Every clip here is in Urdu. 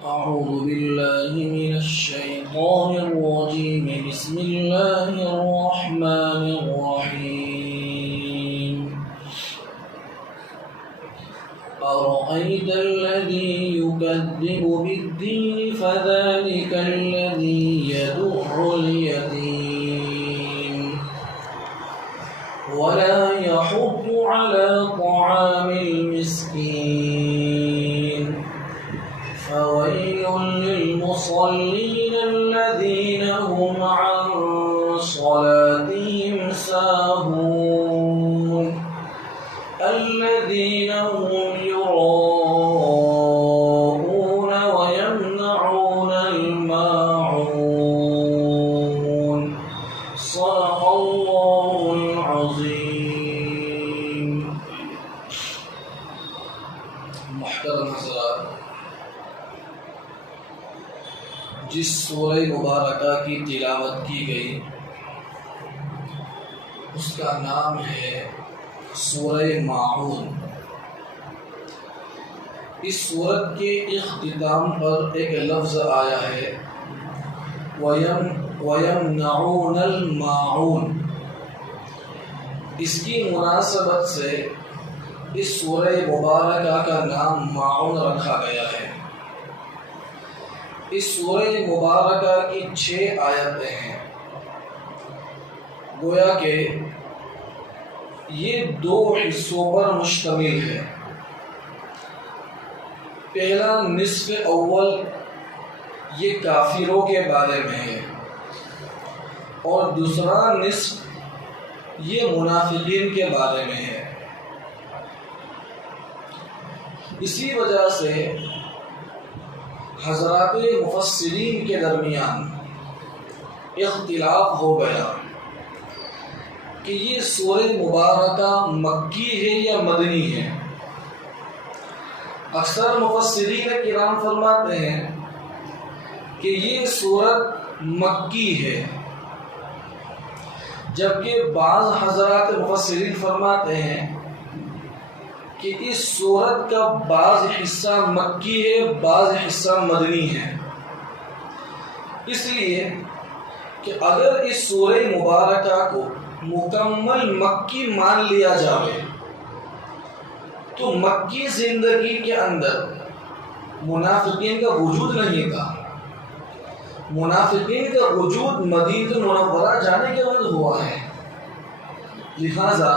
أعوذ بالله من الشيطان الرجيم. بسم الله الرحمن الرحيم. أرأيت الذي يكذب بالدين فذلك الذي يدع اليتيم ولا يحض على طعام المسكين فويل للمصلين الذين هم عن صلاتهم ساهون الذين هم يراءون ويمنعون الماعون. صدق الله العظيم. محترم حضرات، جس سورہ مبارکہ کی تلاوت کی گئی اس کا نام ہے سورہ ماعون. اس سورت کے اختتام پر ایک لفظ آیا ہے وَيَمْنَعُونَ الْمَاعُونَ. اس کی مناسبت سے اس سورہ مبارکہ کا نام ماعون رکھا گیا ہے. اس سورہ مبارکہ کی 6 آیتیں ہیں. گویا کہ یہ 2 حصوں پر مشتمل ہے. پہلا نصف اول یہ کافروں کے بارے میں ہے اور دوسرا نصف یہ منافقین کے بارے میں ہے. اسی وجہ سے حضرات مفسرین کے درمیان اختلاف ہو گیا کہ یہ سورہ مبارکہ مکی ہے یا مدنی ہے. اکثر مفسرین کرام فرماتے ہیں کہ یہ سورت مکی ہے، جبکہ بعض حضرات مفسرین فرماتے ہیں کہ اس سورت کا بعض حصہ مکی ہے، بعض حصہ مدنی ہے. اس لیے کہ اگر اس سورہ مبارکہ کو مکمل مکی مان لیا جائے تو مکی زندگی کے اندر منافقین کا وجود نہیں تھا. منافقین کا وجود مدینہ منورہ جانے کے بعد ہوا ہے. لہذا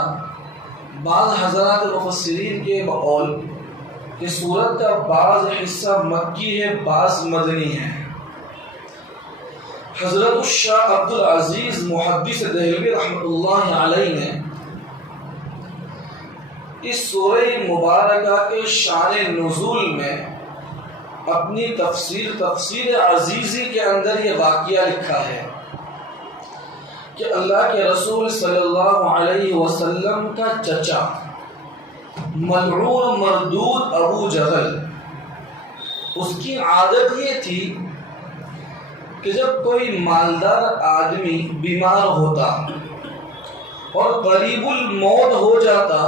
بعض حضرات مفسرین کے بقول کہ سورت کا بعض حصہ مکی ہے، بعض مدنی ہے. حضرت الشاہ عبدالعزیز محدث دہلوی رحمۃ اللہ علیہ نے اس سورہ مبارکہ کے شان نزول میں اپنی تفسیر عزیزی کے اندر یہ واقعہ لکھا ہے کہ اللہ کے رسول صلی اللہ علیہ وسلم کا چچا ملعون مردود ابو جہل، اس کی عادت یہ تھی کہ جب کوئی مالدار آدمی بیمار ہوتا اور قریب الموت ہو جاتا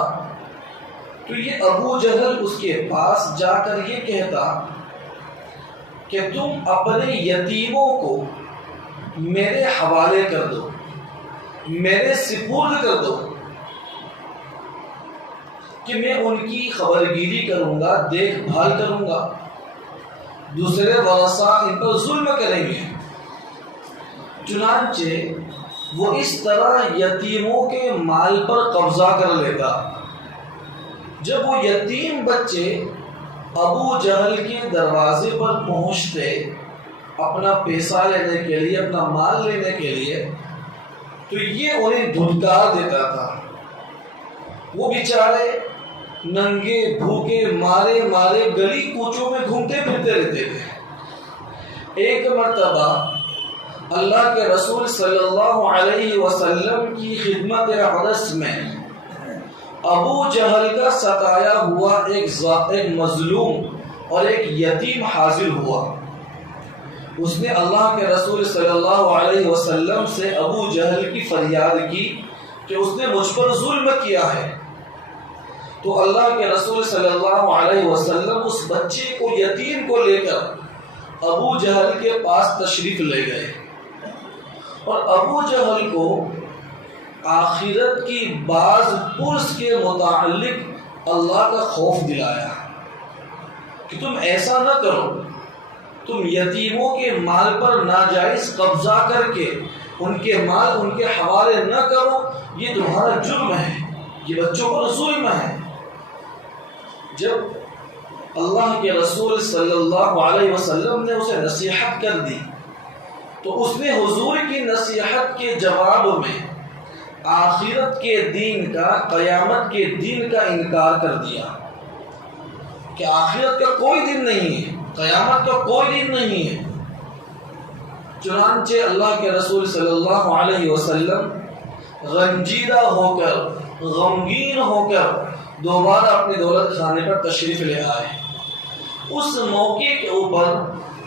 تو یہ ابو جہل اس کے پاس جا کر یہ کہتا کہ تم اپنے یتیموں کو میرے حوالے کر دو، میرے سپرد کر دو کہ میں ان کی خبرگیری کروں گا، دیکھ بھال کروں گا. دوسرے ورثاء ان پر ظلم کریں گے. چنانچہ وہ اس طرح یتیموں کے مال پر قبضہ کر لیتا. جب وہ یتیم بچے ابو جہل کے دروازے پر پہنچتے اپنا پیسہ لینے کے لیے، اپنا مال لینے کے لیے، تو یہ انہیں دھتکار دیتا تھا. وہ بیچارے ننگے بھوکے مارے گلی کوچوں میں گھومتے پھرتے رہتے تھے. ایک مرتبہ اللہ کے رسول صلی اللہ علیہ وسلم کی خدمت اقدس میں ابو جہل کا ستایا ہوا ایک مظلوم اور ایک یتیم حاضر ہوا. اس نے اللہ کے رسول صلی اللہ علیہ وسلم سے ابو جہل کی فریاد کی کہ اس نے مجھ پر ظلم کیا ہے. تو اللہ کے رسول صلی اللہ علیہ وسلم اس بچے کو، یتیم کو لے کر ابو جہل کے پاس تشریف لے گئے اور ابو جہل کو آخرت کی بعض پرس کے متعلق اللہ کا خوف دلایا کہ تم ایسا نہ کرو، تم یتیموں کے مال پر ناجائز قبضہ کر کے ان کے مال ان کے حوالے نہ کرو، یہ تمہارا جرم ہے، یہ بچوں پر ظلم ہے۔ جب اللہ کے رسول صلی اللہ علیہ وسلم نے اسے نصیحت کر دی تو اس نے حضور کی نصیحت کے جواب میں آخرت کے دین کا، قیامت کے دین کا انکار کر دیا کہ آخرت کا کوئی دن نہیں ہے، قیامت کا کوئی دن نہیں ہے۔ چنانچہ اللہ کے رسول صلی اللہ علیہ وسلم رنجیدہ ہو کر، غمگین ہو کر دوبارہ اپنے دولت خانے پر تشریف لے آئے۔ اس موقع کے اوپر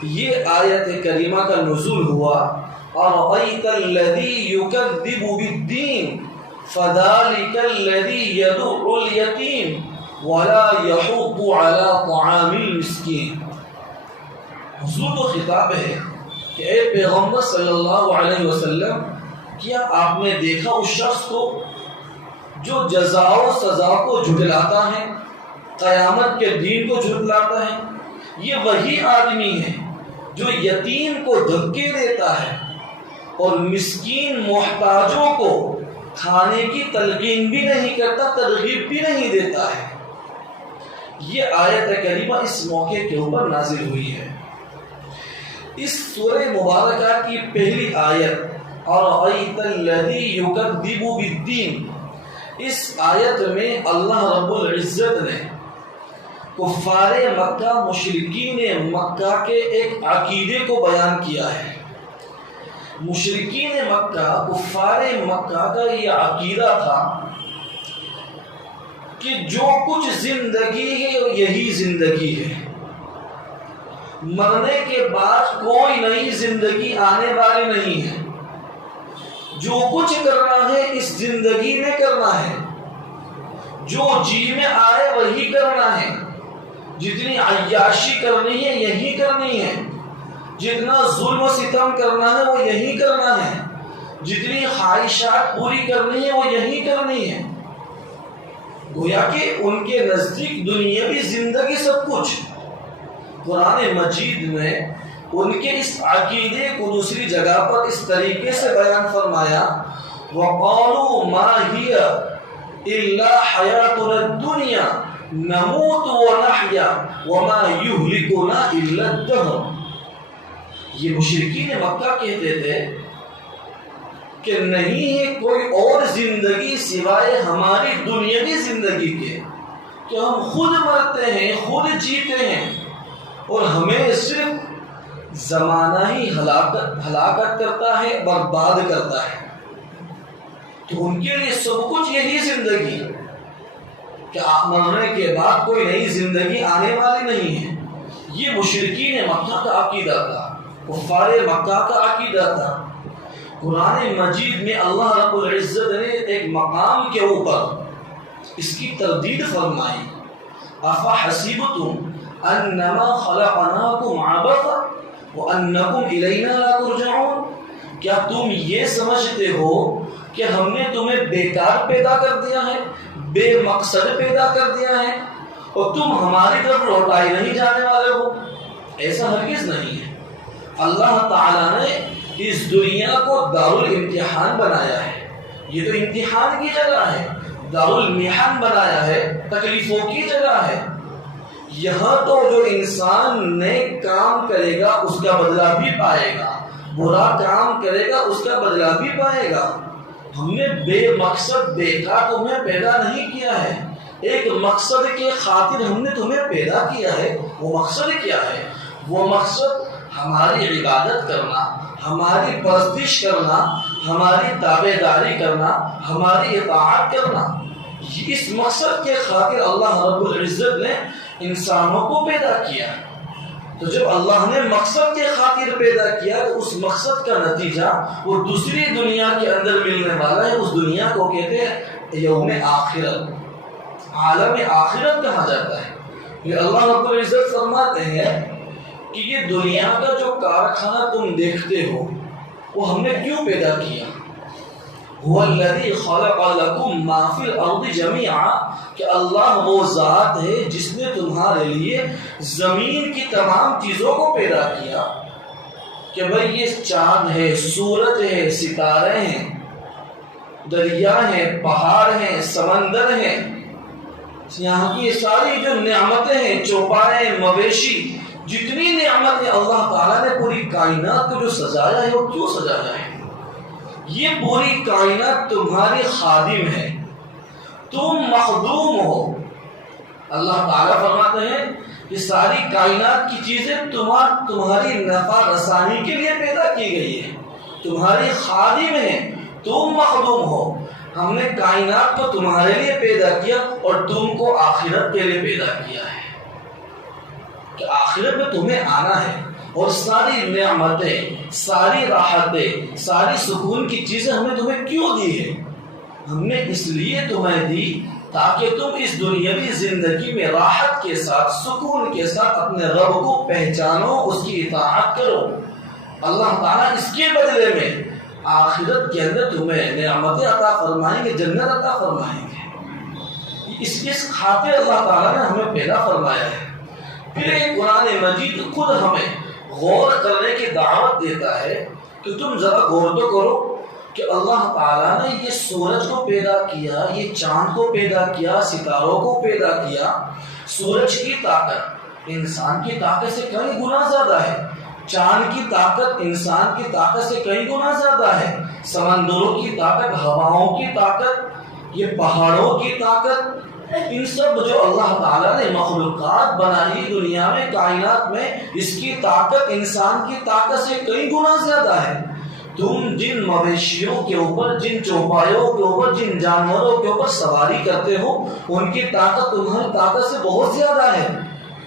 یہ آیت کریمہ کا نزول ہوا، أَرَأَيْتَ الَّذِي يُكَذِّبُ بِالدِّينِ فَذَلِكَ الَّذِي يَدُعُّ الْيَتِيمَ وَلَا يَحُضُّ عَلَى طَعَامِ الْمِسْكِينِ۔ حضور کو خطاب ہے کہ اے پیغمبر صلی اللہ علیہ وسلم، کیا آپ نے دیکھا اس شخص کو جو جزا و سزا کو جھٹلاتا ہے، قیامت کے دین کو جھٹلاتا ہے؟ یہ وہی آدمی ہے جو یتیم کو دھکے دیتا ہے اور مسکین محتاجوں کو کھانے کی تلقین بھی نہیں کرتا، ترغیب بھی نہیں دیتا ہے۔ یہ آیت کریمہ اس موقع کے اوپر نازل ہوئی ہے۔ اس سورہ مبارکہ کی پہلی آیت أَرَأَيْتَ الَّذِي يُكَذِّبُ بِالدِّينِ، اس آیت میں اللہ رب العزت نے کفار مکہ، مشرکین مکہ کے ایک عقیدے کو بیان کیا ہے۔ مشرکین مکہ، کفار مکہ کا یہ عقیدہ تھا کہ جو کچھ زندگی ہے یہی زندگی ہے، مرنے کے بعد کوئی نئی زندگی آنے والی نہیں ہے، جو کچھ کرنا ہے اس زندگی میں کرنا ہے، جو جی میں آئے وہی کرنا ہے، جتنی عیاشی کرنی ہے یہی کرنی ہے، جتنا ظلم و ستم کرنا ہے وہ یہی کرنا ہے، جتنی خواہشات پوری کرنی ہے وہ یہی کرنی ہے۔ گویا کہ ان کے نزدیک دنیاوی زندگی سب کچھ۔ قرآن مجید میں ان کے اس عقیدے کو دوسری جگہ پر اس طریقے سے بیان فرمایا، وَقَالُوا مَا هِيَ إِلَّا حَيَاتُنَا الدُّنْيَا نَمُوتُ وَنَحْيَا وَمَا يُهْلِكُنَا إِلَّا الدَّهْرُ۔ یہ مشرکین مکہ کہتے تھے کہ نہیں ہے کوئی اور زندگی سوائے ہماری دنیاوی زندگی کے، کہ ہم خود مرتے ہیں، خود جیتے ہیں اور ہمیں صرف زمانہ ہی ہلاکت کرتا ہے، برباد کرتا ہے۔ تو ان کے لیے سب کچھ یہی زندگی کہ مرنے کے بعد کوئی نئی زندگی آنے والی نہیں ہے۔ یہ مشرکین مکہ کا عقیدہ تھا، کفار مکہ کا عقیدہ تھا۔ قرآن مجید میں اللہ رب العزت نے ایک مقام کے اوپر اس کی تردید فرمائی، أَفَحَسِبْتُمْ أَنَّمَا خَلَقْنَاكُمْ عَبَثًا وَأَنَّكُمْ إِلَيْنَا لَا تُرْجَعُونَ، کیا تم یہ سمجھتے ہو کہ ہم نے تمہیں بیکار پیدا کر دیا ہے، بے مقصد پیدا کر دیا ہے اور تم ہماری طرف لوٹائے نہیں جانے والے ہو؟ ایسا ہرگز نہیں ہے۔ اللہ تعالیٰ نے اس دنیا کو دارالامتحان بنایا ہے، یہ تو امتحان کی جگہ ہے، دارالمحن بنایا ہے، تکلیفوں کی جگہ ہے۔ یہاں تو جو انسان نیک کام کرے گا اس کا بدلہ بھی پائے گا، برا کام کرے گا اس کا بدلہ بھی پائے گا۔ ہم نے بے مقصد بیکار تمہیں پیدا نہیں کیا ہے، ایک مقصد کے خاطر ہم نے تمہیں پیدا کیا ہے۔ وہ مقصد کیا ہے؟ وہ مقصد ہماری عبادت کرنا، ہماری پرستش کرنا، ہماری تابع داری کرنا، ہماری اطاعت کرنا۔ اس مقصد کے خاطر اللہ رب العزت نے انسانوں کو پیدا کیا۔ تو جب اللہ نے مقصد کے خاطر پیدا کیا تو اس مقصد کا نتیجہ وہ دوسری دنیا کے اندر ملنے والا ہے۔ اس دنیا کو کہتے ہیں یوم آخرت، عالم آخرت کہا جاتا ہے۔ یہ اللہ رب العزت فرماتے ہیں کہ یہ دنیا کا جو کارخانہ تم دیکھتے ہو وہ ہم نے کیوں پیدا کیا؟ هو الذی خلق لکم ما فی الارض جمیعا، کہ اللہ وہ ذات ہے جس نے تمہارے لیے زمین کی تمام چیزوں کو پیدا کیا، کہ بھئی یہ چاند ہے، سورج ہے، ستارے ہیں، دریا ہیں، پہاڑ ہیں، سمندر ہیں، یہاں کی یہ ساری جو نعمتیں ہیں، چوپائے، مویشی، جتنی نعمتیں اللہ تعالیٰ نے پوری کائنات کو جو سجایا ہے وہ کیوں سجایا ہے؟ یہ پوری کائنات تمہاری خادم ہے، تم مخدوم ہو۔ اللہ تعالیٰ فرماتے ہیں کہ ساری کائنات کی چیزیں تمہاری نفع رسانی کے لیے پیدا کی گئی ہے، تمہاری خادم ہیں، تم مخدوم ہو۔ ہم نے کائنات کو تمہارے لیے پیدا کیا اور تم کو آخرت کے لیے پیدا کیا ہے، کہ آخرت میں تمہیں آنا ہے، اور ساری نعمتیں، ساری راحتیں، ساری سکون کی چیزیں ہم نے تمہیں کیوں دی ہے؟ ہم نے اس لیے تمہیں دی تاکہ تم اس دنیاوی زندگی میں راحت کے ساتھ، سکون کے ساتھ اپنے رب کو پہچانو، اس کی اطاعت کرو۔ اللہ تعالیٰ اس کے بدلے میں آخرت کے اندر تمہیں نعمتیں عطا فرمائیں گے، جنت عطا فرمائیں گے۔ اس خاطر اللہ تعالیٰ نے ہمیں پیدا فرمایا ہے۔ پھر ایک قرآن مجید خود ہمیں غور کرنے کی دعوت دیتا ہے کہ تم ذرا غور تو کرو کہ اللہ تعالیٰ نے یہ سورج کو پیدا کیا، یہ چاند کو پیدا کیا، ستاروں کو پیدا کیا۔ سورج کی طاقت انسان کی طاقت سے کئی گنا زیادہ ہے، چاند کی طاقت انسان کی طاقت سے کئی گنا زیادہ ہے، سمندروں کی طاقت، ہواؤں کی طاقت، یہ پہاڑوں کی طاقت، ان سب جو اللہ تعالیٰ نے مخلوقات بنائی دنیا میں، کائنات میں، اس کی طاقت انسان کی طاقت سے کئی گنا زیادہ ہے۔ تم جن مویشیوں کے اوپر، جن چوپایوں کے اوپر، جن جانوروں کے اوپر سواری کرتے ہو، ان کی طاقت تمہاری طاقت سے بہت زیادہ ہے۔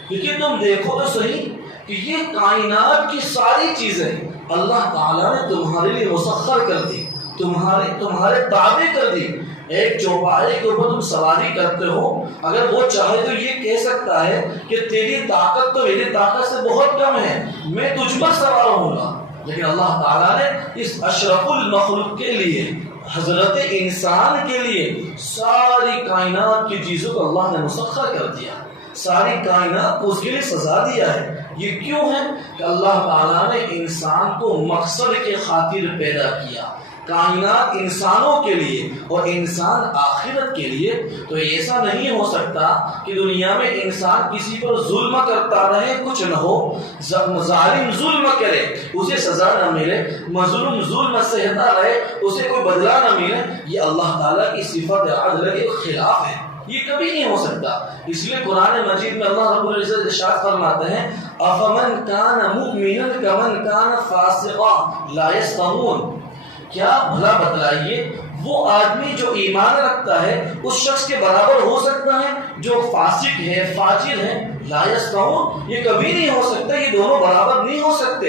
کیونکہ تم دیکھو تو صحیح کہ یہ کائنات کی ساری چیزیں اللہ تعالیٰ نے تمہارے لیے مسخر کر دی، تمہارے تابع کر دی۔ ایک چوپائے کے اوپر تم سواری کرتے ہو، اگر وہ چاہے تو یہ کہہ سکتا ہے کہ تیری طاقت تو میری طاقت سے بہت کم ہے، میں تجھ پر سوار ہوں گا، لیکن اللہ تعالیٰ نے اس اشرف المخلوق کے لیے، حضرت انسان کے لیے، ساری کائنات کی چیزوں کو اللہ نے مسخر کر دیا، ساری کائنات کو اس کے لیے سزا دیا ہے۔ یہ کیوں ہے کہ اللہ تعالیٰ نے انسان کو مقصد کے خاطر پیدا کیا، کائنات انسانوں کے لیے اور انسان آخرت کے لیے۔ تو ایسا نہیں ہو سکتا کہ دنیا میں انسان کسی پر ظلم کرتا رہے، کچھ نہ ہو، ظالم ظلم کرے اسے سزا نہ ملے، مظلوم ظلم سہتا رہے اسے کوئی بدلہ نہ ملے، یہ اللہ تعالیٰ کی صفت عدل کے خلاف ہے، یہ کبھی نہیں ہو سکتا۔ اس لیے قرآن مجید میں اللہ رب العزت ارشاد فرماتے ہیں افمن کان مؤمنا کمن کان فاسقا لا یستوون، کیا بھلا بتلائیے وہ آدمی جو ایمان رکھتا ہے اس شخص کے برابر ہو سکتا ہے جو فاسق ہے، فاجر ہے؟ لا یستوون، یہ کبھی نہیں ہو سکتا، یہ دونوں برابر نہیں ہو سکتے۔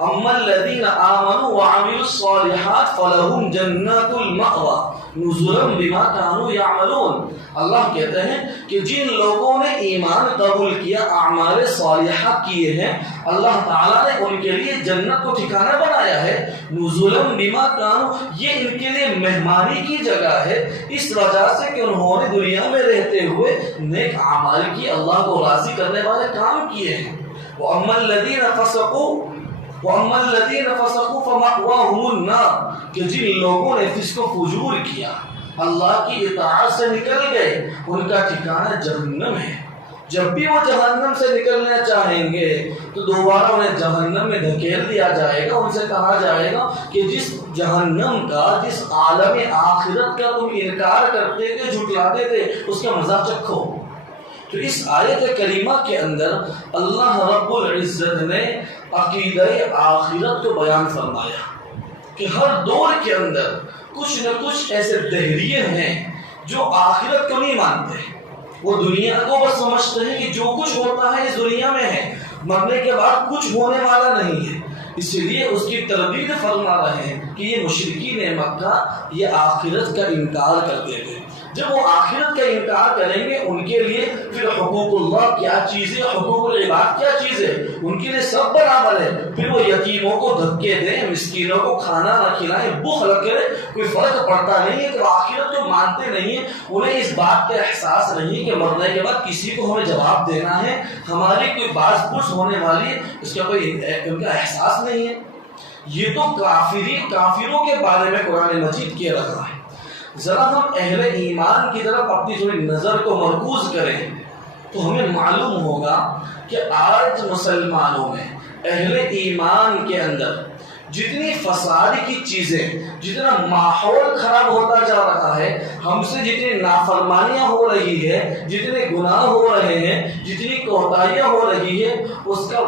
اما الذین آمنوا وعملوا الصالحات فلہم جنات المأوى نزلا بما كانوا يعملون۔ اللہ کہتے ہیں کہ جن لوگوں نے ایمان قبول کیا، اعمال صالحہ کیے ہیں، اللہ تعالیٰ نے ان کے لیے جنت کو ٹھکانہ بنایا ہے، نزلا بما كانوا، یہ ان کے لیے مہمانی کی جگہ ہے، اس وجہ سے کہ انہوں نے دنیا میں رہتے ہوئے نیک اعمال کی، اللہ کو راضی کرنے والے کام کیے ہیں۔ وَأَمَّا الَّذِينَ فَسَقُوا فَمَأْوَاهُمُ النَّارُ، کہ جن لوگوں نے فسق و فجور کیا، اللہ کی اطاعت سے نکل گئے، ان کا ٹھکانہ جہنم ہے۔ جب بھی وہ جہنم سے نکلنا چاہیں گے تو دوبارہ انہیں جہنم میں دھکیل دیا جائے گا، ان سے کہا جائے گا کہ جس جہنم کا، جس عالم آخرت کا تم انکار کرتے تھے، جھٹلاتے تھے، اس کا مزہ چکھو۔ تو اس آیت کریمہ کے اندر اللہ رب العزت نے عقیدہ آخرت کو بیان فرمایا کہ ہر دور کے اندر کچھ نہ کچھ ایسے دہریے ہیں جو آخرت کو نہیں مانتے، وہ دنیا کو بس سمجھتے ہیں کہ جو کچھ ہوتا ہے اس دنیا میں ہے، مرنے کے بعد کچھ ہونے والا نہیں ہے، اسی لیے اس کی تردید فرما رہے ہیں کہ یہ مشرکین مکہ یہ آخرت کا انکار کرتے تھے۔ جب وہ آخرت کا انکار کریں گے ان کے لیے پھر حقوق اللہ کیا چیز ہے، حقوق العباد کیا چیز ہے، ان کے لیے سب برابر ہے۔ پھر وہ یتیموں کو دھکے دیں، مسکینوں کو کھانا نہ کھلائیں، بخل کریں، کوئی فرق پڑتا نہیں ہے کہ وہ آخرت کو مانتے نہیں ہیں، انہیں اس بات کا احساس نہیں کہ مرنے کے بعد کسی کو ہمیں جواب دینا ہے، ہماری کوئی باز پرس ہونے والی ہے، اس کا کوئی ان کا احساس نہیں ہے۔ یہ تو کافروں کے بارے میں قرآن مجید کہہ رہا ہے۔ ذرا ہم اہل ایمان کی طرف اپنی تھوڑی نظر کو مرکوز کریں تو ہمیں معلوم ہوگا کہ آج مسلمانوں میں اہل ایمان کے اندر جتنی فساد کی چیزیں، جتنا ماحول خراب ہوتا جا رہا ہے، ہم سے جتنی نافرمانیاں ہو رہی ہے، جتنے گناہ ہو رہے ہیں، جتنی کوتاہیاں ہو رہی ہے، اس کا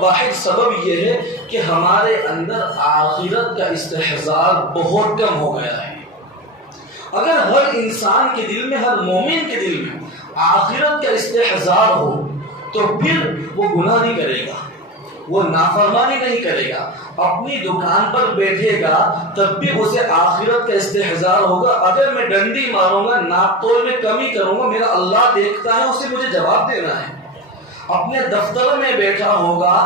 واحد سبب یہ ہے کہ ہمارے اندر آخرت کا استحضار بہت کم ہو گیا ہے۔ اگر ہر انسان کے دل میں، ہر مومن کے دل میں آخرت کا استحضار ہو تو پھر وہ گناہ نہیں کرے گا، وہ نافرمانی نہیں کرے گا، اپنی دکان پر بیٹھے گا تب بھی اسے آخرت کا استحضار ہوگا۔ اگر میں ڈنڈی ماروں گا، ناپ تول میں کمی کروں گا، میرا اللہ دیکھتا ہے، اسے مجھے جواب دینا ہے۔ اپنے دفتر میں بیٹھا ہوگا،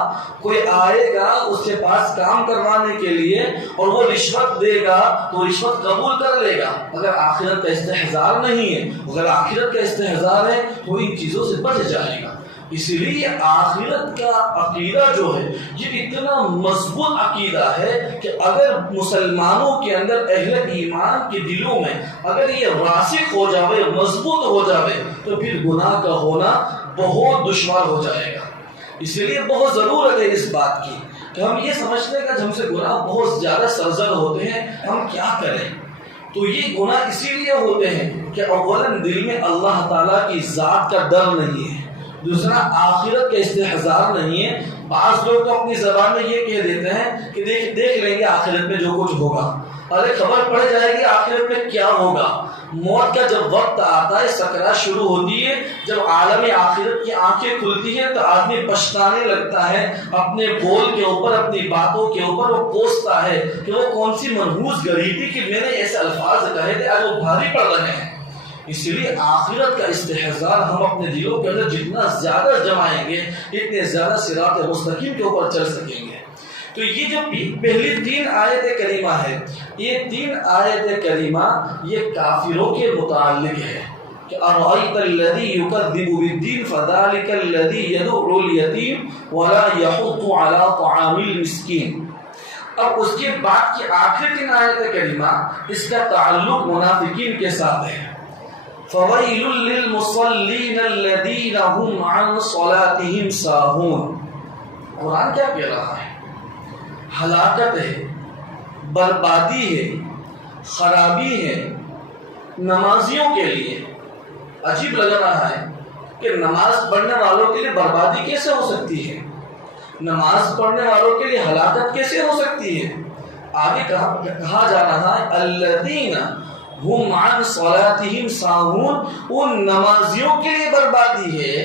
کوئی آئے گا اس کے پاس کام کروانے کے لیے اور وہ رشوت دے گا تو رشوت قبول کر لے گا۔ اگر آخرت کا استحضار نہیں ہے، اگر آخرت کا استحضار ہے تو ان چیزوں سے بچ جائے گا۔ اسی لیے آخرت کا عقیدہ جو ہے یہ اتنا مضبوط عقیدہ ہے کہ اگر مسلمانوں کے اندر، اہل ایمان کے دلوں میں اگر یہ راسخ ہو جاوے، مضبوط ہو جاوے، تو پھر گناہ کا ہونا بہت دشوار ہو جائے گا۔ اسی لیے بہت ضرورت ہے اس بات کی کہ ہم یہ سمجھنے کا، ہم سے گناہ بہت زیادہ سرزد ہوتے ہیں، ہم کیا کریں؟ تو یہ گناہ اسی لیے ہوتے ہیں کہ اولاً دل میں اللہ تعالیٰ کی ذات کا ڈر نہیں ہے، دوسرا آخرت کا استحضار نہیں ہے۔ بعض لوگ تو اپنی زبان میں یہ کہہ دیتے ہیں کہ دیکھ لیں گے آخرت میں جو کچھ ہوگا، ارے خبر پڑ جائے گی آخرت میں کیا ہوگا۔ موت کا جب وقت آتا ہے، سکرات شروع ہوتی ہے، جب عالم آخرت کی آنکھیں کھلتی ہیں تو آدمی پچھتانے لگتا ہے، اپنے بول کے اوپر، اپنی باتوں کے اوپر وہ کوستا ہے کہ وہ کون سی منحوس گری تھی کہ میں نے ایسے الفاظ کہے تھے، آج وہ بھاری پڑ رہے ہیں۔ اس لیے آخرت کا استحضار ہم اپنے دلوں کے اندر جتنا زیادہ جمائیں گے، اتنے زیادہ صراط مستقیم کے اوپر چل سکیں گے۔ تو یہ جو پہلی 3 آیت کریمہ ہے، یہ 3 آیت کریمہ یہ کافروں کے متعلق ہے کہ اَرَأَيْتَ الَّذِي يُكَذِّبُ بِالدِّينِ فَذَلِكَ الَّذِي يَدُعُّ الْيَتِيمَ وَلَا يَحُضُّ عَلَىٰ طَعَامِ الْمِسْكِينِ۔ اب اس کے بعد کی آخری 3 آیت کریمہ اس کا تعلق منافقین کے ساتھ ہے۔ فَوَيْلٌ لِّلْمُصَلِّينَ الَّذِينَ هُمْ عَنْ صَلَاتِهِمْ سَاهُونَ۔ قرآن کیا کہہ رہا ہے؟ ہلاکت ہے، بربادی ہے، خرابی ہے نمازیوں کے لیے۔ عجیب لگ رہا ہے کہ نماز پڑھنے والوں کے لیے بربادی کیسے ہو سکتی ہے، نماز پڑھنے والوں کے لیے ہلاکت کیسے ہو سکتی ہے؟ آگے کہا جا رہا ہے الذین ہم عن صلاتہم ساہون، ان نمازیوں کے لیے بربادی ہے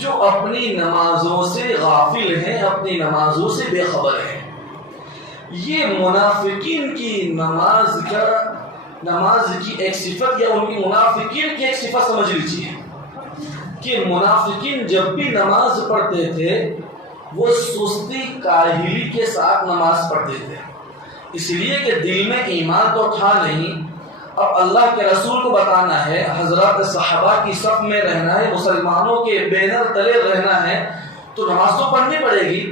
جو اپنی نمازوں سے غافل ہیں، اپنی نمازوں سے بے خبر ہیں۔ یہ منافقین کی نماز کی ایک صفت، یا ان کی منافقین کی ایک صفت سمجھ لیجیے کہ منافقین جب بھی نماز پڑھتے تھے وہ سستی کاہلی کے ساتھ نماز پڑھتے تھے، اس لیے کہ دل میں ایمان تو تھا نہیں۔ اب اللہ کے رسول کو بتانا ہے، حضرات صحابہ کی صف میں رہنا ہے، مسلمانوں کے بینر تلے رہنا ہے، تو نماز تو پڑھنی پڑے گی۔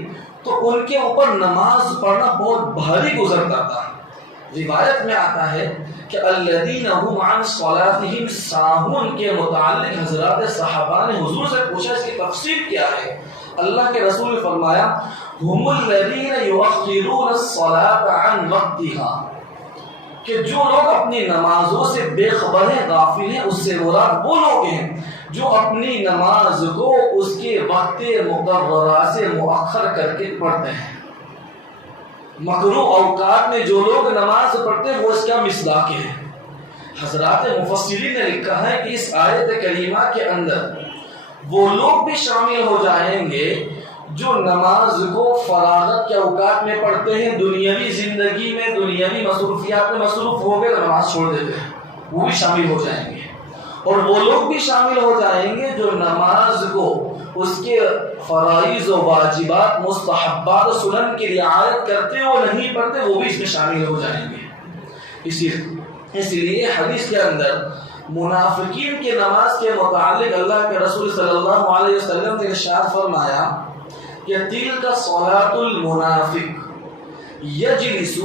تو ان کے اوپر نماز پڑھنا بہت بھاری گزرتا تھا۔ روایت میں آتا ہے کہ الذین هم عن صلاتهم ساہون کے متعلق حضرات صحابہ نے حضور سے پوچھا اس کی تفسیر کیا ہے۔ اللہ کے رسول نے فرمایا هم الذین یؤخرون الصلاة عن وقتها، کہ جو لوگ اپنی نمازوں سے بے خبر ہیں، غافل ہیں، اس سے مراد وہ لوگ ہیں جو اپنی نماز کو اس کے وقت مقررہ سے مؤخر کر کے پڑھتے ہیں۔ مکروہ اوقات میں جو لوگ نماز پڑھتے ہیں وہ اس کا مصداق ہے۔ حضرات مفسرین نے لکھا ہے کہ اس آیت کریمہ کے اندر وہ لوگ بھی شامل ہو جائیں گے جو نماز کو فراغت کے اوقات میں پڑھتے ہیں، دنیاوی زندگی میں، دنیاوی مصروفیات میں مصروف ہو گئے نماز چھوڑ دیتے ہیں۔ وہ بھی شامل ہو جائیں گے، اور وہ لوگ بھی شامل ہو جائیں گے جو نماز کو اس کے فرائض و واجبات، مستحبات و سنن کی رعایت کرتے اور نہیں پڑھتے، وہ بھی اس میں شامل ہو جائیں گے۔ اس لیے حدیث کے اندر منافقین کے نماز کے متعلق اللہ کے رسول صلی اللہ علیہ وسلم نے ارشاد فرمایا کہ تلک صلاۃ المنافق یجلس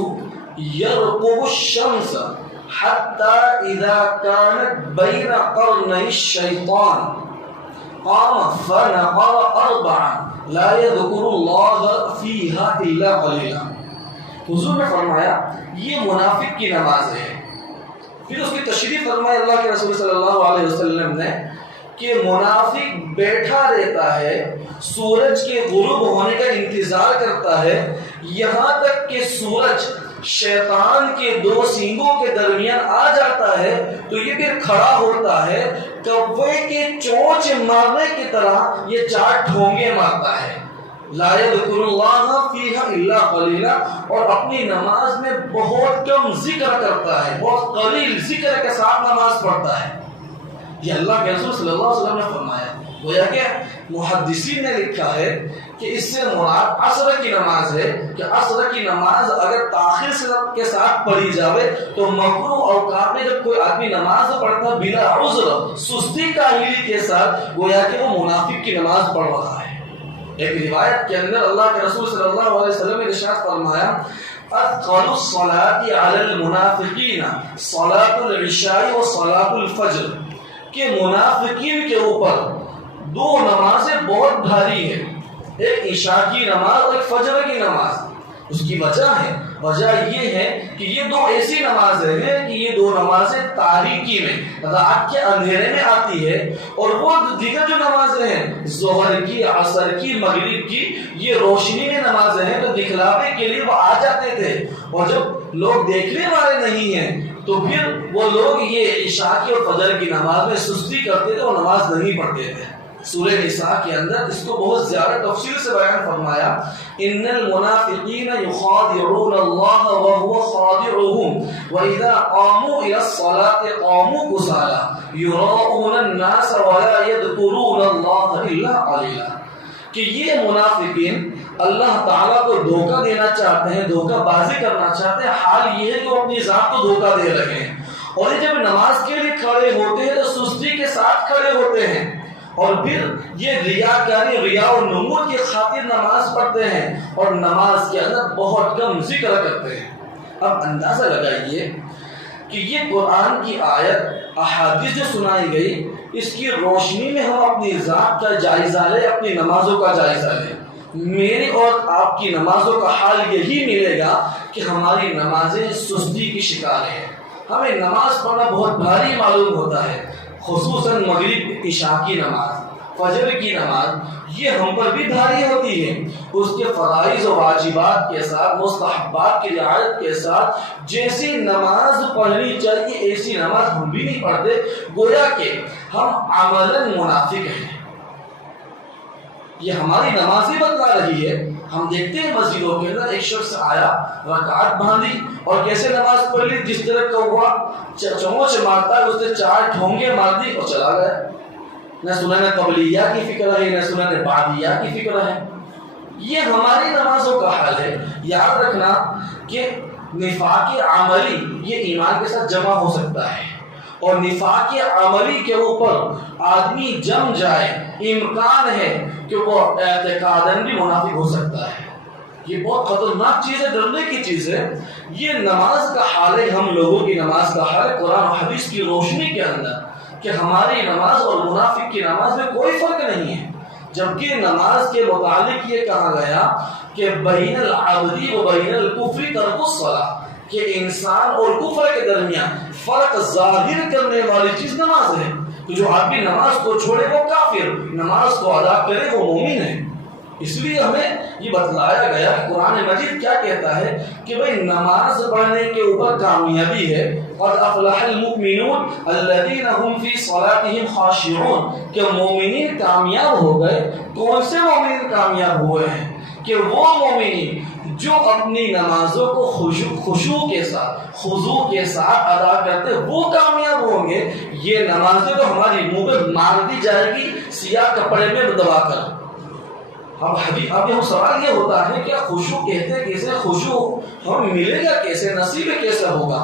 یرقب الشمس حتی اذا كانت بین قرنی الشیطان قام فنقر اربعا لا يذكر اللہ فیہا الا قلیلا۔ حضور نے فرمایا یہ منافق کی نماز ہے۔ پھر اس کی تشریح فرمایا اللہ کے رسول صلی اللہ علیہ وسلم نے کہ منافق بیٹھا رہتا ہے، سورج کے غروب ہونے کا انتظار کرتا ہے، یہاں تک کہ سورج شیطان کے دو سینگوں کے درمیان آ جاتا ہے تو یہ پھر کھڑا ہوتا ہے، کوے کے چونچ مارنے کی طرح یہ 4 ٹھونگے مارتا ہے، لا یذکر اللہ فیہا الا قلیلا، اور اپنی نماز میں بہت کم ذکر کرتا ہے، بہت قلیل ذکر کے ساتھ نماز پڑھتا ہے۔ یہ اللہ کے رسول صلی اللہ علیہ وسلم نے فرمایا۔ گویا کہ محدثین نے لکھا ہے کہ اس سے مراد عصر کی نماز ہے، کہ عصر کی نماز اگر تاخیر کے ساتھ پڑھی جاوے تو مکروہ اوقات میں جب کوئی آدمی نماز پڑھتا بلا عذر، سستی کاہلی کے ساتھ، گویا کہ وہ منافق کی نماز پڑھ رہا ہے۔ ایک روایت کے اندر اللہ کے رسول صلی اللہ علیہ وسلم نے ارشاد فرمایا اثقل الصلاۃ علی المنافقین صلاۃ العشاء و صلاۃ الفجر، کہ منافقین کے اوپر 2 نمازیں بہت بھاری ہیں، ایک عشاء کی نماز اور ایک فجر کی نماز۔ اس کی وجہ ہے، وجہ یہ ہے کہ یہ 2 ایسی نمازیں ہیں کہ یہ 2 نمازیں تاریکی میں، رات کے اندھیرے میں آتی ہے، اور وہ دیگر جو نمازیں ہیں ظہر کی، عصر کی، مغرب کی، یہ روشنی میں نمازیں ہیں، تو دکھلاوے کے لیے وہ آ جاتے تھے، اور جب لوگ دیکھنے والے نہیں ہیں تو پھر وہ لوگ یہ عشاء کی اور فجر کی نماز میں سستی کرتے تھے اور نماز نہیں پڑھتے تھے۔ سورہ نساء کے اندر اس کو بہت زیادہ تفصیل سے بیان فرمایا، ان المنافقین یخادعون اللہ وهو خادعهم واذا قاموا الى الصلاة قاموا کسالى یراؤون الناس ولا یذکرون اللہ الا قلیلا، کہ یہ منافقین اللہ تعالیٰ کو دھوکہ دینا چاہتے ہیں، دھوکہ بازی کرنا چاہتے ہیں، حال یہ ہے کہ وہ اپنی ذات کو دھوکہ دے رہے ہیں، اور یہ جب نماز کے لیے کھڑے ہوتے ہیں تو سستی کے ساتھ کھڑے ہوتے ہیں، اور پھر یہ ریاکاری، ریا و نمود کی خاطر نماز پڑھتے ہیں اور نماز کے اندر بہت کم ذکر کرتے ہیں۔ اب اندازہ لگائیے کہ یہ قرآن کی آیت، احادیث جو سنائی گئی، اس کی روشنی میں ہم اپنی ذات کا جائزہ لیں، اپنی نمازوں کا جائزہ لیں۔ میری اور آپ کی نمازوں کا حال یہی ملے گا کہ ہماری نمازیں سستی کی شکار ہیں، ہمیں نماز پڑھنا بہت بھاری معلوم ہوتا ہے، خصوصاً مغرب عشاء کی نماز، فجر کی نماز، یہ ہم پر بھی بھاری ہوتی ہے، اس کے فرائض و واجبات کے ساتھ، مستحبات کی رعایت کے ساتھ جیسی نماز پڑھنی چاہیے ایسی نماز ہم بھی نہیں پڑھتے، گویا کہ ہم عملاً منافق ہیں۔ یہ ہماری نماز ہی بتلا رہی ہے۔ ہم دیکھتے ہیں مسجدوں کے اندر ایک شخص آیا، رکعت باندھی اور کیسے نماز پڑھ لی، جس طرح کوا چونچ مارتا ہے اس نے 4 ٹھونگے مار دی اور چلا گیا۔ نہ سنن قبلیہ کی فکر ہے، نہ سنن بعدیہ کی فکر ہے۔ یہ ہماری نمازوں کا حال ہے۔ یاد رکھنا کہ نفاق عملی یہ ایمان کے ساتھ جمع ہو سکتا ہے، اور نفاق عملی کے اوپر آدمی جم جائے، امکان ہے کہ وہ اعتقاداً بھی منافق ہو سکتا ہے۔ یہ بہت خطرناک چیز ہے، ڈرنے کی چیز ہے۔ یہ نماز کا حال ہے، ہم لوگوں کی نماز کا حال ہے قرآن و حدیث کی روشنی کے اندر، کہ ہماری نماز اور منافق کی نماز میں کوئی فرق نہیں ہے۔ جبکہ نماز کے متعلق یہ کہا گیا کہ بین العبد و بین الکفر ترک الصلاۃ، کہ انسان اور کفر کے درمیان فرق ظاہر کرنے والی چیز نماز ہے۔ تو جو آدمی نماز کو چھوڑے وہ کافر، نماز کو ادا کرے وہ مومن ہے۔ اس لیے ہمیں یہ بتلایا گیا کہ قرآن مجید کیا کہتا ہے کہ بھئی نماز پڑھنے کے اوپر کامیابی ہے، قد افلح المؤمنون الذین هم فی صلاتهم خاشعون، کہ مومنین کامیاب ہو گئے۔ کون سے مومنین کامیاب ہوئے ہیں؟ کہ وہ مومنین جو اپنی نمازوں کو خضوع کے ساتھ ادا کرتے وہ کامیاب ہوں گے۔ یہ نمازیں تو ہماری منہ پہ مار دی جائے گی سیاہ کپڑے میں دبا کر۔ اب یہاں سوال یہ ہوتا ہے کہ خشوع کہتے کیسے، خشوع ہمیں ملے گا کیسے، نصیب کیسے ہوگا؟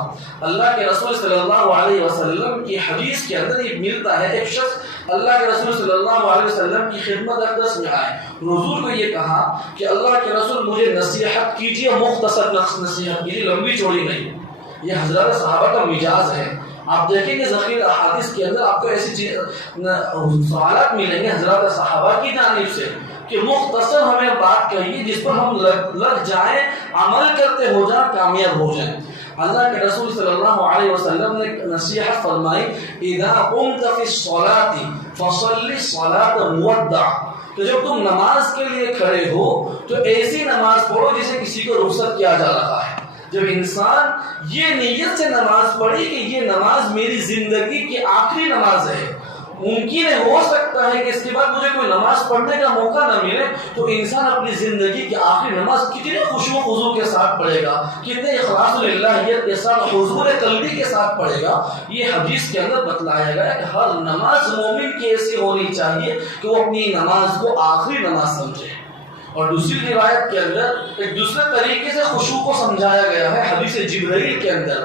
اللہ کے رسول صلی اللہ علیہ وسلم کی حدیث کے اندر یہ ملتا ہے۔ ایک شخص اللہ کے رسول صلی اللہ علیہ وسلم کی خدمت اقدس میں آئے، حضور کو یہ کہا کہ اللہ کے رسول مجھے نصیحت کیجیے، مختصر نصیحت کیجیے، لمبی چوڑی نہیں۔ یہ حضرات صحابہ کا مزاج ہے۔ آپ دیکھیں گے ذخیر احادیث کے اندر آپ کو ایسی سوالات ملیں گے حضرات صحابہ کی جانب سے کہ مختصر ہمیں بات کہیے جس پر ہم لگ جائیں، عمل کرتے ہو جائیں، کامیاب ہو جائیں۔ اللہ کے رسول صلی اللہ علیہ وسلم نے نصیحت فرمائی، اذا قمت فی الصلاۃ فصلی الصلاۃ مودع، کہ جب تم نماز کے لیے کھڑے ہو تو ایسی نماز پڑھو جسے کسی کو رخصت کیا جا رہا ہے۔ جب انسان یہ نیت سے نماز پڑھی کہ یہ نماز میری زندگی کی آخری نماز ہے، ممکن ہو سکتا ہے کہ اس کے بعد مجھے کوئی نماز پڑھنے کا موقع نہ ملے، تو انسان اپنی زندگی کی آخری نماز کتنے خشوع و خضوع کے ساتھ پڑھے گا، کتنے اخلاص للہیت کے ساتھ، حضور قلبی کے ساتھ پڑھے گا۔ یہ حدیث کے اندر بتلایا گیا کہ ہر نماز مومن کی ایسی ہونی چاہیے کہ وہ اپنی نماز کو آخری نماز سمجھے۔ اور دوسری روایت کے اندر ایک دوسرے طریقے سے خشوع کو سمجھایا گیا ہے۔ حدیث جبرائیل کے اندر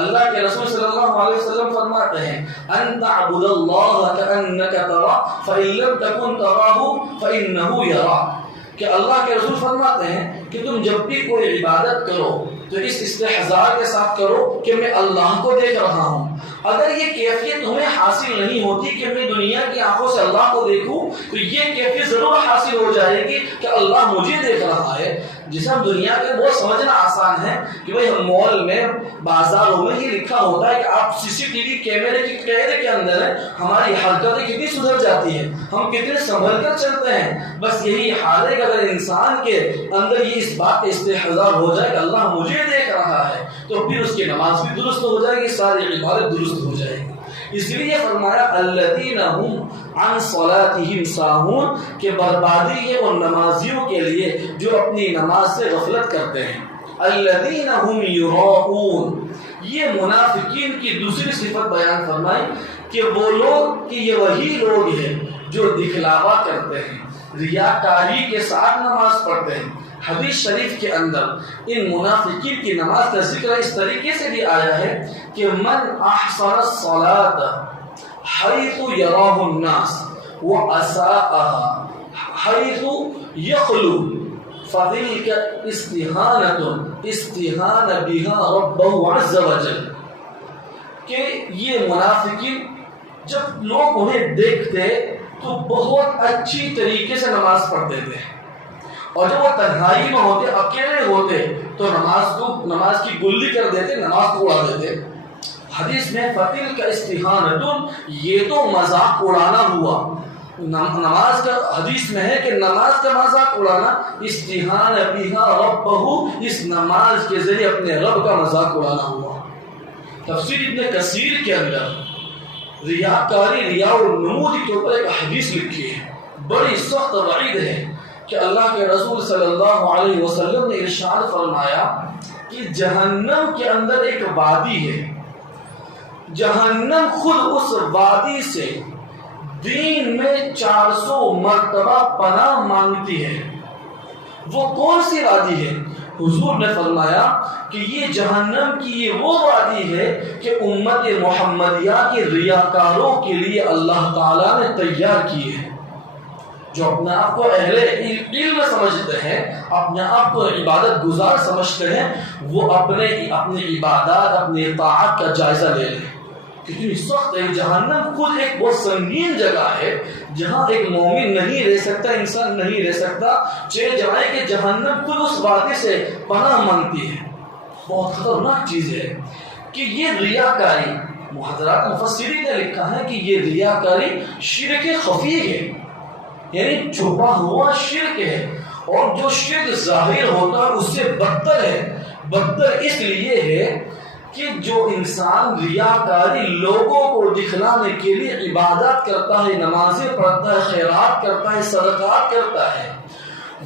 اللہ کے رسول صلی اللہ علیہ وسلم فرماتے ہیں، ان تعبد اللہ کأنک تراہ فإن لم تکن تراہ فإنہ یراک، کہ اللہ کے رسول فرماتے ہیں کہ تم جب بھی کوئی عبادت کرو تو اس استحضار کے ساتھ کرو کہ میں اللہ کو دیکھ رہا ہوں۔ اگر یہ کیفیت تمہیں حاصل نہیں ہوتی کہ میں دنیا کی آنکھوں سے اللہ کو دیکھوں، تو یہ کیفیت ضرور حاصل ہو جائے گی کہ اللہ مجھے دیکھ رہا ہے۔ جسے ہم دنیا کے وہ سمجھنا آسان ہے کہ بھئی ہم مال میں، بازاروں میں یہ لکھا ہوتا ہے کہ آپ CCTV کیمرے کی قید کے اندر ہیں، ہماری حرکتیں کتنی سدھر جاتی ہیں، ہم کتنے سنبھل کر چلتے ہیں۔ بس یہی حال ہے کہ اگر انسان کے اندر یہ اس بات کا استحضار ہو جائے کہ اللہ مجھے دیکھ رہا ہے، تو پھر اس کی نماز بھی درست ہو جائے گی، ساری عبادت درست ہو جائے گی۔ اس لیے فرمایا الذین هم عن صلاتهم ساہون، کہ بربادی ہے ان نمازیوں کے لیے جو اپنی نماز سے غفلت کرتے ہیں۔ الذین هم یراؤون، یہ منافقین کی دوسری صفت بیان فرمائی کہ وہ لوگ، کہ یہ وہی لوگ ہیں جو دکھلاوا کرتے ہیں، ریاکاری کے ساتھ نماز پڑھتے ہیں۔ حدیث شریف کے اندر ان منافقین کی نماز کا ذکر اس طریقے سے بھی آیا ہے کہ من احسن الصلاة حیث یراہ الناس واساءها حیث یخلو فذلک استہان بها ربہ عز وجل، کہ یہ منافقین جب لوگ انہیں دیکھتے تو بہت اچھی طریقے سے نماز پڑھتے تھے، اور جب وہ تنہائی میں ہوتے، اکیلے ہوتے، تو نماز کی گلی کر دیتے، نماز کو اڑا دیتے۔ حدیث میں فَتِلْكَ اسْتِحَانَةٌ، یہ تو مذاق اڑانا ہوا۔ نماز کا حدیث میں ہے کہ نماز کا مذاق اڑانا، استہان بہا ربہ، اس نماز کے ذریعے اپنے رب کا مذاق اڑانا ہوا۔ تفسیر ابن کثیر کے اندر ریاکاری، ریاء النمود کے اوپر ایک حدیث لکھی ہے، بڑی سخت وعید ہے کہ اللہ کے رسول صلی اللہ علیہ وسلم نے ارشاد فرمایا کہ جہنم کے اندر ایک وادی ہے، جہنم خود اس وادی سے دین میں 400 مرتبہ پناہ مانگتی ہے۔ وہ کون سی وادی ہے؟ حضور نے فرمایا کہ یہ جہنم کی یہ وہ وادی ہے کہ امت محمدیہ کے ریاکاروں کے لیے اللہ تعالیٰ نے تیار کی ہے، جو اپنے آپ کو اہل علم سمجھتے ہیں، اپنے آپ کو عبادت گزار سمجھتے ہیں، وہ اپنی عبادات، اپنی اطاعت کا جائزہ لے لیں۔ کتنی سخت ہے جہنم، خود ایک بہت سنگین جگہ ہے جہاں ایک مومن نہیں رہ سکتا، انسان نہیں رہ سکتا۔ چہ جائے کہ جہنم خود اس وادی سے پناہ مانگتی ہے۔ بہت خطرناک چیز ہے کہ یہ ریاکاری، حضرات مفسرین نے لکھا ہے کہ یہ ریاکاری شرک خفی ہے، یعنی چھپا ہوا شرک ہے، اور جو شرک ظاہر ہوتا ہے اس سے بدتر ہے۔ بدتر اس لیے ہے کہ جو انسان ریاکاری لوگوں کو دکھلانے کے لیے عبادت کرتا ہے، نمازیں پڑھتا ہے، خیرات کرتا ہے، صدقات کرتا ہے،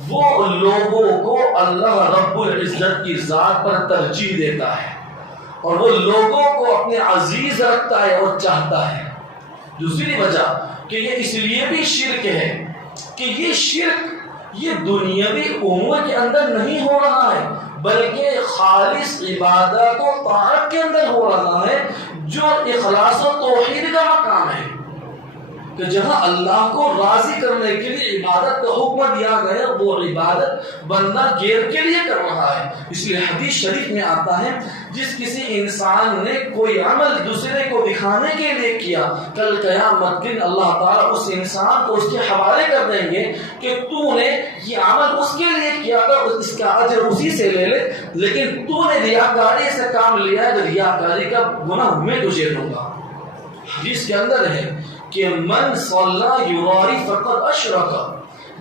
وہ لوگوں کو اللہ رب العزت کی ذات پر ترجیح دیتا ہے اور وہ لوگوں کو اپنے عزیز رکھتا ہے اور چاہتا ہے۔ دوسری وجہ کہ یہ اس لیے بھی شرک ہے کہ یہ شرک یہ دنیاوی امور کے اندر نہیں ہو رہا ہے، بلکہ خالص عبادت و طاعت کے اندر ہو رہا ہے، جو اخلاص و توحید کا مقام ہے، کہ جہاں اللہ کو راضی کرنے کے لیے عبادت کا حکم دیا گیا وہ عبادت بندہ غیر کے لیے کر رہا ہے۔ اس لیے حدیث شریف میں آتا ہے جس کسی انسان نے کوئی عمل دوسرے کو دکھانے کے لیے کیا، کل قیامت دن اللہ تعالیٰ اس انسان کو اس کے حوالے کر دیں گے کہ تو نے یہ عمل اس کے لیے کیا تھا، اس کا اجر اسی سے لے لے، لیکن تو نے ریاکاری سے کام لیا ہے تو ریاکاری کا گناہ میں تجھے دوں گا۔ حدیث کے اندر ہے کہ من صلی یرائی فقط اشرک،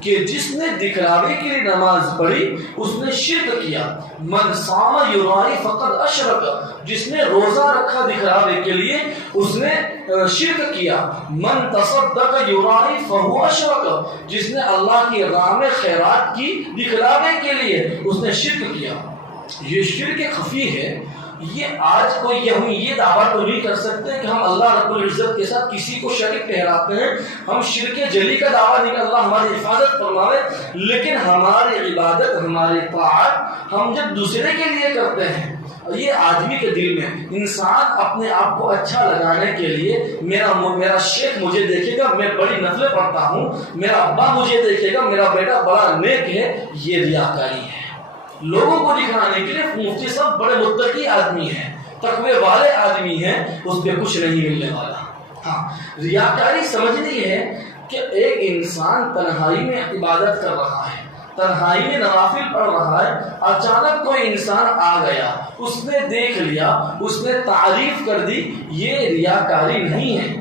کہ جس نے دکھلاوے کے لیے نماز پڑھی اس نے شرک کیا۔ من صام یرائی فقط اشرک، جس نے روزہ رکھا دکھلاوے کے لیے اس نے شرک کیا۔ من تصدق یرائی فہو اشرک، جس نے اللہ کی راہ میں خیرات کی دکھلاوے کے لیے اس نے شرک کیا۔ یہ شرک خفی ہے۔ یہ آج کوئی ہم یہ دعویٰ تو نہیں کر سکتے کہ ہم اللہ رب العزت کے ساتھ کسی کو شریک ٹھہراتے ہیں، ہم شرک جلی کا دعویٰ نہیں کہ اللہ ہماری حفاظت فرماوے، لیکن ہماری عبادت ہماری طاعت ہم جب دوسرے کے لیے کرتے ہیں، یہ آدمی کے دل میں انسان اپنے آپ کو اچھا لگانے کے لیے میرا شیخ مجھے دیکھے گا میں بڑی نفلیں پڑھتا ہوں، میرا ابا مجھے دیکھے گا میرا بیٹا بڑا نیک ہے، یہ ریاکاری ہے۔ لوگوں کو دکھانے کے لیے مفتی صاحب بڑے متقی آدمی ہیں، تقوی والے آدمی ہیں، اس پہ کچھ نہیں ملنے والا۔ ہاں، ریاکاری سمجھنی ہے کہ ایک انسان تنہائی میں عبادت کر رہا ہے، تنہائی میں نوافل پڑھ رہا ہے، اچانک کوئی انسان آ گیا، اس نے دیکھ لیا، اس نے تعریف کر دی، یہ ریاکاری نہیں ہے۔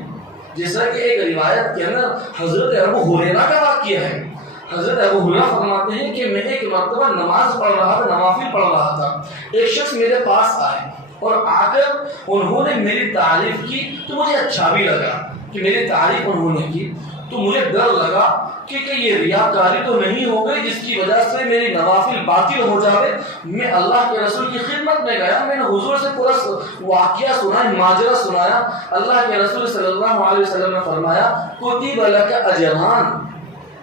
جیسا کہ ایک روایت کے اندر حضرت ابو ہریرہ کا واقعہ ہے۔ حضرت ابو ہریرہ فرماتے ہیں کہ میں ایک مرتبہ نماز پڑھ رہا تھا، نوافل پڑھ رہا تھا، ایک شخص میرے پاس آئے اور آ کر انہوں نے میری تعریف کی تو مجھے اچھا بھی لگا کہ میری تعریف انہوں نے کی، تو مجھے ڈر لگا کہ یہ ریاکاری تو نہیں ہو گئی جس کی وجہ سے میری نوافل باطل ہو جاوے۔ میں اللہ کے رسول کی خدمت میں گیا، میں نے حضور سے پورا واقعہ سنایا، ماجرا سنایا۔ اللہ کے رسول صلی اللہ علیہ وسلم نے فرمایا کتب لک اجران،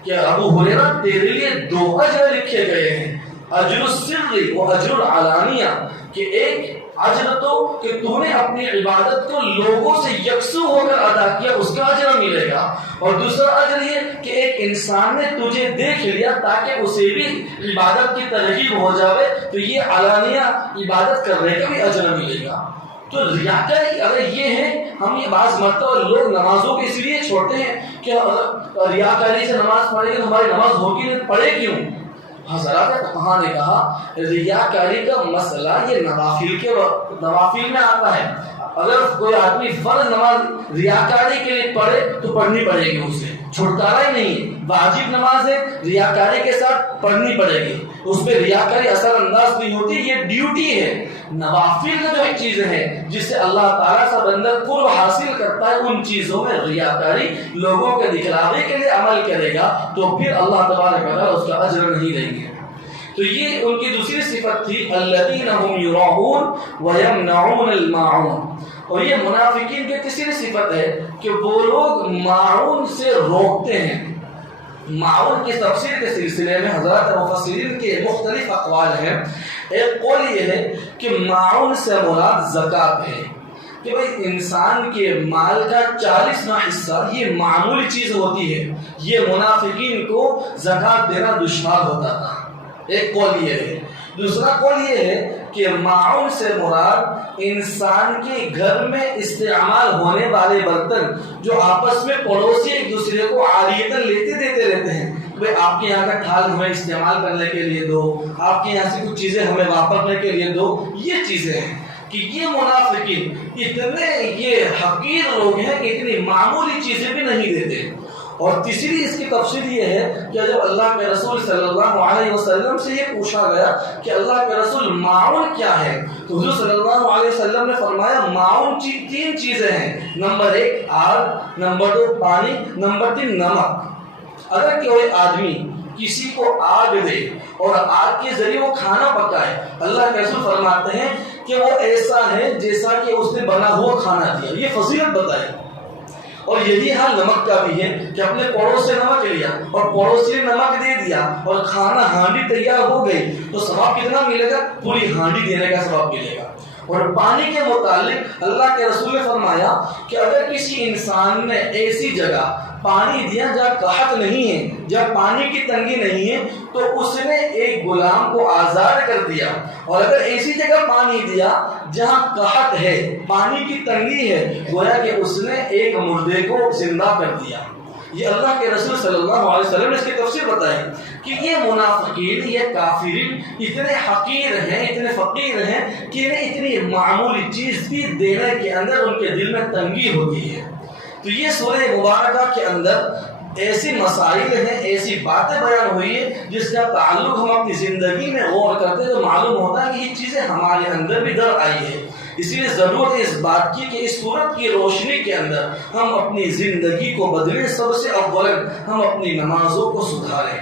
کہ ابو ہریرہ تیرے لیے 2 اجر لکھے گئے ہیں، اجر السر و اجر العلانیہ، کہ ایک اجر تو کہ تو نے اپنی عبادت کو لوگوں سے یکسو ہو کر ادا کیا، اس کا اجر ملے گا، اور دوسرا اجر یہ کہ ایک انسان نے تجھے دیکھ لیا تاکہ اسے بھی عبادت کی ترغیب ہو جاوے، تو یہ علانیہ عبادت کرنے کا بھی اجر ملے گا۔ تو ریاکاری اگر یہ ہے، ہم یہ بعض مرتبہ لوگ نمازوں کو اس لیے چھوڑتے ہیں کہ ریاکاری سے نماز پڑھیں گے تو ہماری نماز ہوگی نہیں، پڑھے کیوں؟ حضرات کہاں نے کہا ریاکاری کا مسئلہ یہ نوافل میں آتا ہے۔ اگر کوئی آدمی فرض نماز ریاکاری کے لیے پڑھے تو پڑھنی پڑے گی، اسے چھٹکارا ہی نہیں ہے۔ واجب نماز ہے ریاکاری کے ساتھ پڑھنی پڑے گی، اس پہ ریاکاری اثر انداز نہیں ہوتی، یہ ڈیوٹی ہے۔ نوافل کا جو ایک چیز ہے جس سے اللہ تعالیٰ سے بندہ قرب حاصل کرتا ہے، ان چیزوں میں ریاکاری لوگوں کے دکھلاوے کے لیے عمل کرے گا تو پھر اللہ تبارک و تعالیٰ اس کا اجر نہیں دیں گے۔ تو یہ ان کی دوسری صفت تھی الذین هم یراؤون ویمنعون الماعون، اور یہ منافقین کی تیسری صفت ہے کہ وہ لوگ ماعون سے روکتے ہیں۔ معاون کی تفسیر کے سلسلے میں حضرات مفسرین کے مختلف اقوال ہیں۔ ایک قول یہ ہے کہ معاون سے مراد زکوٰۃ ہے، کہ بھئی انسان کے مال کا 40واں حصہ یہ معمولی چیز ہوتی ہے، یہ منافقین کو زکوٰۃ دینا دشوار ہوتا تھا، ایک قول یہ ہے۔ دوسرا قول یہ ہے کہ معاون سے مراد انسان کے گھر میں استعمال ہونے والے برتن جو آپس میں پڑوسی ایک دوسرے کو عاریتاً لیتے دیتے رہتے ہیں، بھئی آپ کے یہاں کا تھال ہمیں استعمال کرنے کے لیے دو، آپ کے یہاں سے کچھ چیزیں ہمیں واپرنے کے لیے دو، یہ چیزیں ہیں کہ یہ منافقین اتنے یہ حقیر لوگ ہیں کہ اتنی معمولی چیزیں بھی نہیں دیتے۔ اور تیسری اس کی تفسیر یہ ہے کہ جب اللہ کے رسول صلی اللہ علیہ وسلم سے یہ پوچھا گیا کہ اللہ کے رسول معاون کیا ہے، تو حضور صلی اللہ علیہ وسلم نے فرمایا معاون 3 چیزیں ہیں، نمبر 1 آگ، نمبر 2 پانی، نمبر 3 نمک۔ اگر کوئی آدمی کسی کو آگ دے اور آگ کے ذریعے وہ کھانا پکائے، اللہ کے رسول فرماتے ہیں کہ وہ ایسا ہے جیسا کہ اس نے بنا ہوا کھانا دیا. یہ فضیلت بتائی. اور یہی حال نمک کا بھی ہے کہ اپنے پڑوس سے نمک لیا اور پڑوسی نے نمک دے دیا اور کھانا ہانڈی تیار ہو گئی تو ثواب کتنا ملے گا؟ پوری ہانڈی دینے کا ثواب ملے گا. اور پانی کے متعلق اللہ کے رسول نے فرمایا کہ اگر کسی انسان نے ایسی جگہ پانی دیا جہاں قحط نہیں ہے، جہاں پانی کی تنگی نہیں ہے، تو اس نے ایک غلام کو آزاد کر دیا. اور اگر ایسی جگہ پانی دیا جہاں قحط ہے، پانی کی تنگی ہے، گویا کہ اس نے ایک مردے کو زندہ کر دیا. یہ اللہ کے رسول صلی اللہ علیہ وسلم نے اس کی تفسیر بتائی کہ یہ منافقین، یہ کافرین اتنے حقیر ہیں، اتنے فقیر ہیں کہ انہیں اتنی معمولی چیز بھی دینے کے اندر ان کے دل میں تنگی ہوتی ہے. تو یہ سورہ مبارکہ کے اندر ایسی مسائل ہیں، ایسی باتیں بیان ہوئی ہیں جس کا تعلق ہم اپنی زندگی میں غور کرتے تو معلوم ہوتا ہے کہ یہ چیزیں ہمارے اندر بھی در آئی ہے. اسی لیے ضرورت ہے اس بات کی کہ اس صورت کی روشنی کے اندر ہم اپنی زندگی کو بدلیں. سب سے اول ہم اپنی نمازوں کو سدھاریں.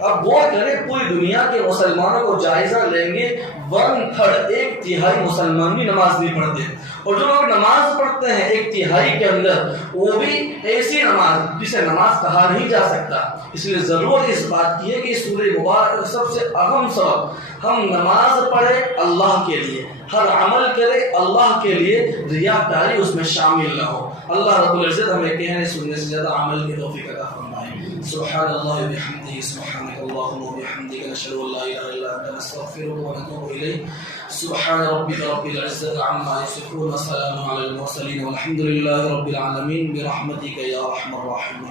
اب غور کریں، پوری دنیا کے مسلمانوں کو جائزہ لیں گے، 1/3 ایک تہائی مسلمان بھی نماز نہیں پڑھتے. اور جو لوگ نماز پڑھتے ہیں ایک تہائی کے اندر، وہ بھی ایسی نماز جسے نماز کہا نہیں جا سکتا. اس لیے ضرورت اس بات کی ہے کہ سورہ مبارک سب سے اہم سبب ہم نماز پڑھیں اللہ کے لیے، ہر عمل کرے اللہ کے لیے، ریاکاری اس میں شامل نہ ہو. اللہ رب العزت ہمیں کہنے سننے سے زیادہ عمل کی توفیق عطا فرمائے. سبحان اللہ و بحمدہ، سبحانک اللہم و بحمدک، نشہد ان لا الہ الا انت، نستغفرک و نتوب الیک. سبحان ربک رب العزت عما یصفون، وسلام علی المرسلین، والحمد للہ رب العالمین، برحمتک یا ارحم الراحمین.